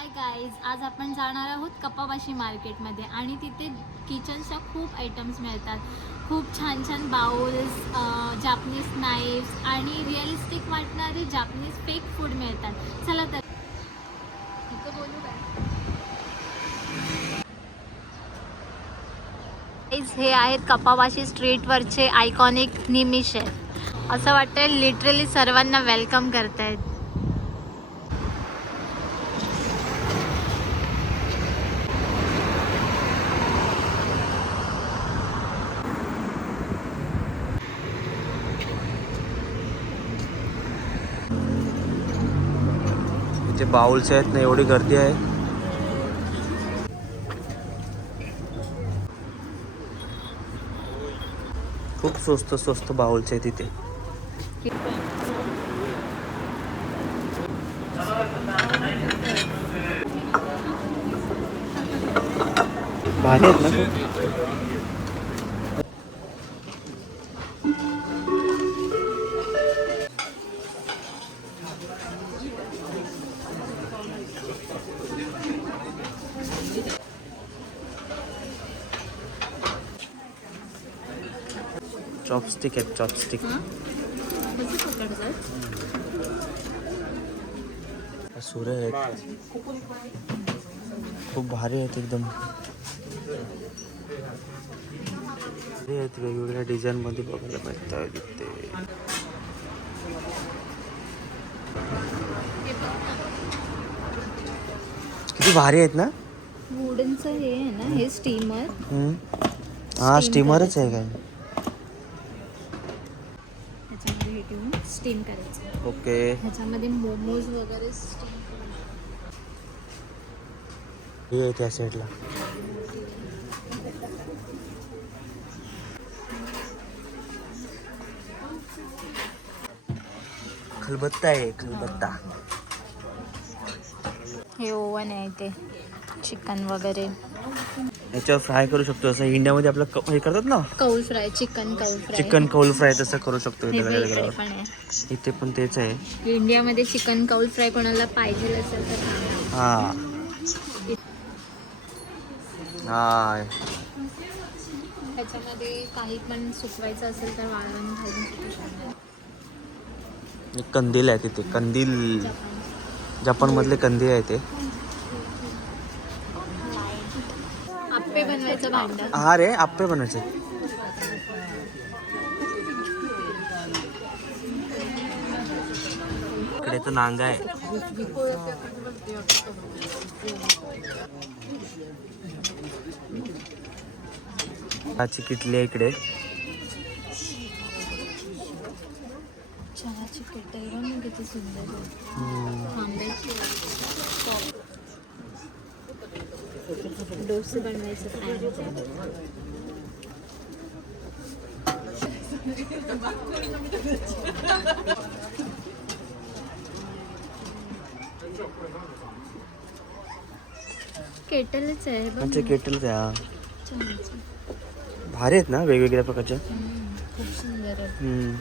Hi guys, आज आपण जाणार आहोत कपावाशी मार्केटमध्ये आणि तिथे किचनच्या खूप आयटम्स मिळतात. खूप छान छान बाउल्स, जापनीज नाईफ्स आणि रिअलिस्टिक वाटणारे जापनीज फेक फूड मिळतात. चला तर इथं बोलू काय. हे आहेत कपावाशी स्ट्रीटवरचे आयकॉनिक निमिष आहेत. असं वाटतं लिटरली सर्वांना वेलकम करतायत. जे बाउल्स आहेत ना, एवढी गर्दी आहे. खूप स्वस्त स्वस्त बाउल्स आहेत तिथे. भारी आहेत ना खूप. चॉपस्टिक आहेत, चॉपस्टिक. सुरे आहेत, खूप भारी आहेत एकदम. हे आहेत वेगवेगळ्या डिझाईन मध्ये बघायला भेटतात तिथे. किती भारी आहेत ना. वुडनचं हे आहे ना, हे स्टीमर. हा स्टीमरच आहे काय. ह्याच्यामध्ये हे ठेवून स्टीम करायचं. ओके. ह्याच्यामध्ये मोमोज वगैरे स्टीम. हे आहे त्या साईडला. खलबत्ता आहे, खलबत्ता. हे ओव्हन आहे ते चिकन वगैरे. याच्यावर फ्राय करू शकतो. असं इंडियामध्ये आपलं हे करतात ना, कौल फ्राय, चिकन कौल फ्राय तसं करू शकतो. हे बघ, इकडे पण आहे. इथे पण तेच आहे. इंडियामध्ये चिकन कौल फ्राय कोणाला पाहिजे असेल तर सांगा. हा हा. ह्याच्यामध्ये काही पण सुकवायचं असेल तर वाळवून घालून सुकवू शकतो. एक कंदील आहे तिथे. कंदील जपान मधले कंदील आहे ते. आप्पे बनवायचं भांड. हा रे, आप्पे बनवायचे. इकडे तर नांगा आहे. चहाची किटली आहे इकडे. चहाची केटल पण किती सुंदर आहे. डोसे बनवायचं केटलच आहे. म्हणजे केटलच आहे. चहाचं. भारी आहेत ना वेगवेगळ्या प्रकारच्या. खूप सुंदर आहे.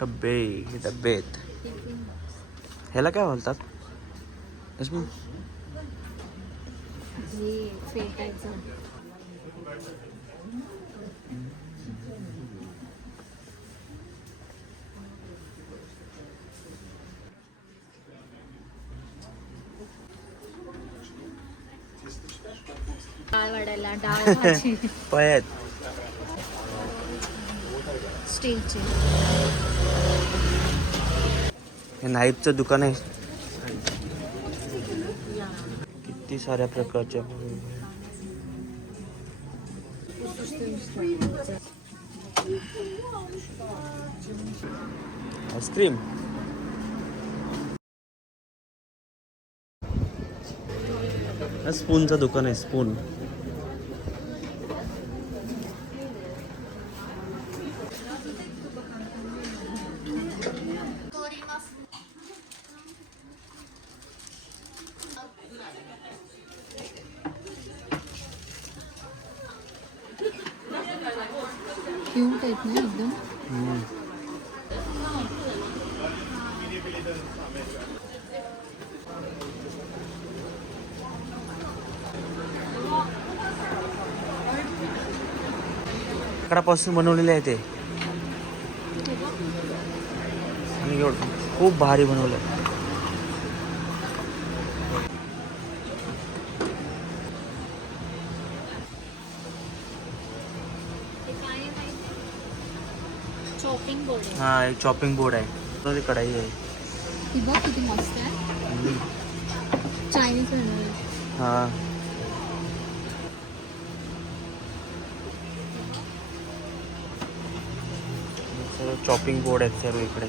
डब्बे, हे डब्बे आहेत. ह्याला काय बोलतात? हे फेटायचं. डाळ वाढायला, डाळ भाजी. पळ्यात स्टीलची. हे नाईफचं दुकान आहे. किती साऱ्या प्रकारच्या. आईस्क्रीम. स्पूनचं दुकान आहे. स्पून. क्यूट आहेत ना एकदम. लाकडापासून बनवलेले आहे ते आणि एवढं खूप भारी बनवलं. चॉपिंग बोर्ड आहे. हा एक चॉपिंग बोर्ड आहे. तो कढाई आहे. ही बघ किती मस्त आहे. चायनीज बनवलं. हा सर्व चॉपिंग बोर्ड आहेत सर्व इकडे.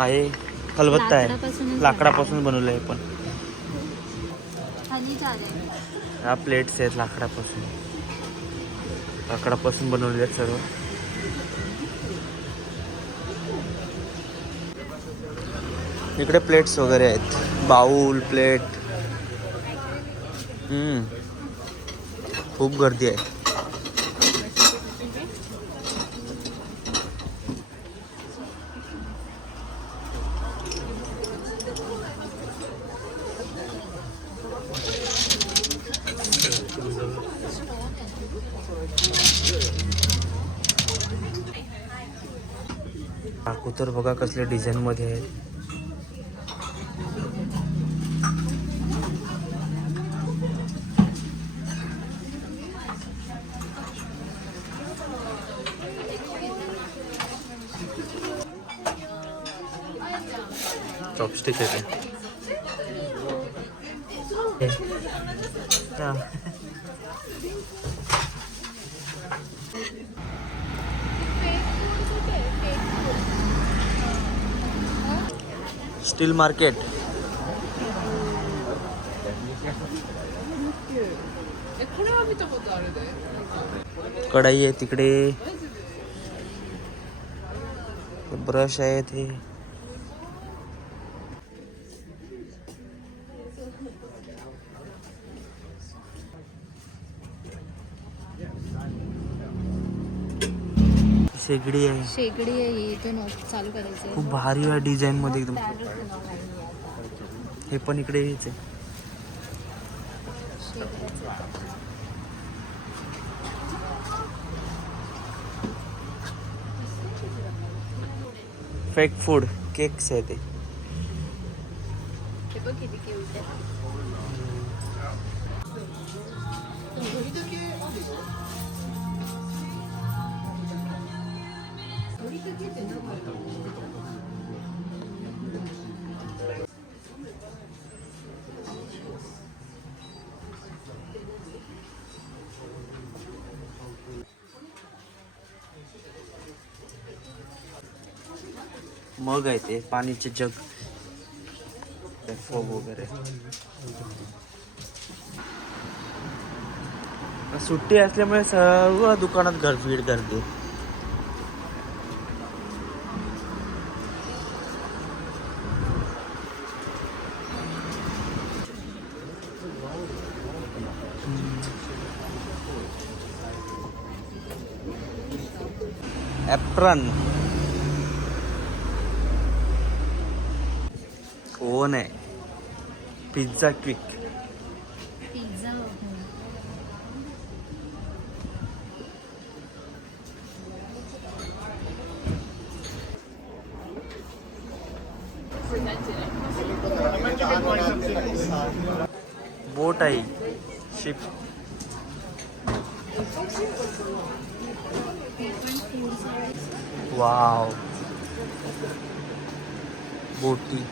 आहे खलबत्ता आहे. लाकडापासून बनवलं आहे पण. ह्या प्लेट्स आहेत लाकडापासून बनवलेले आहेत सर्व. इकडे प्लेट्स वगैरे आहेत. Bowl plate. खूप गर्दी आहे. तर बघा कसल्या डिझाईन मध्ये आहे. चॉपस्टिक आहे स्टील मार्केट. कढाई आहे तिकडे. ब्रश आहेत हे. शेगडी आहे. शेगडी आहे ही. इथून चालू करायचं. खूप भारी आहे डिझाईन मध्ये एकदम. हे पण इकडे हेच आहे. फेक फूड केक्स आहे ते. मग आहे ते पाणीचे जग. फोग वगैरे. सुट्टी असल्यामुळे सर्व दुकानात गर्दी. ॲप्रन. ओव्हन आहे. Pizza quick. पिझ्झा बोट आहे. शिप. वाव. बोटी.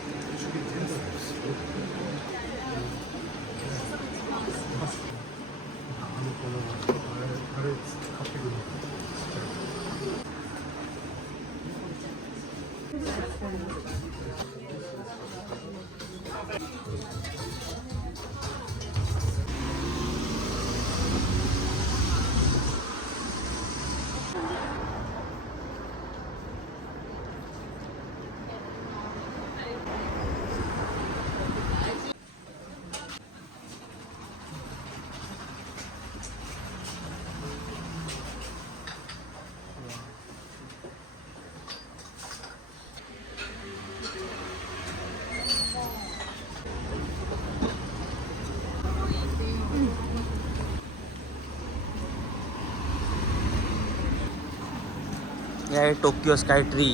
हे आहे टोकियो स्काय ट्री.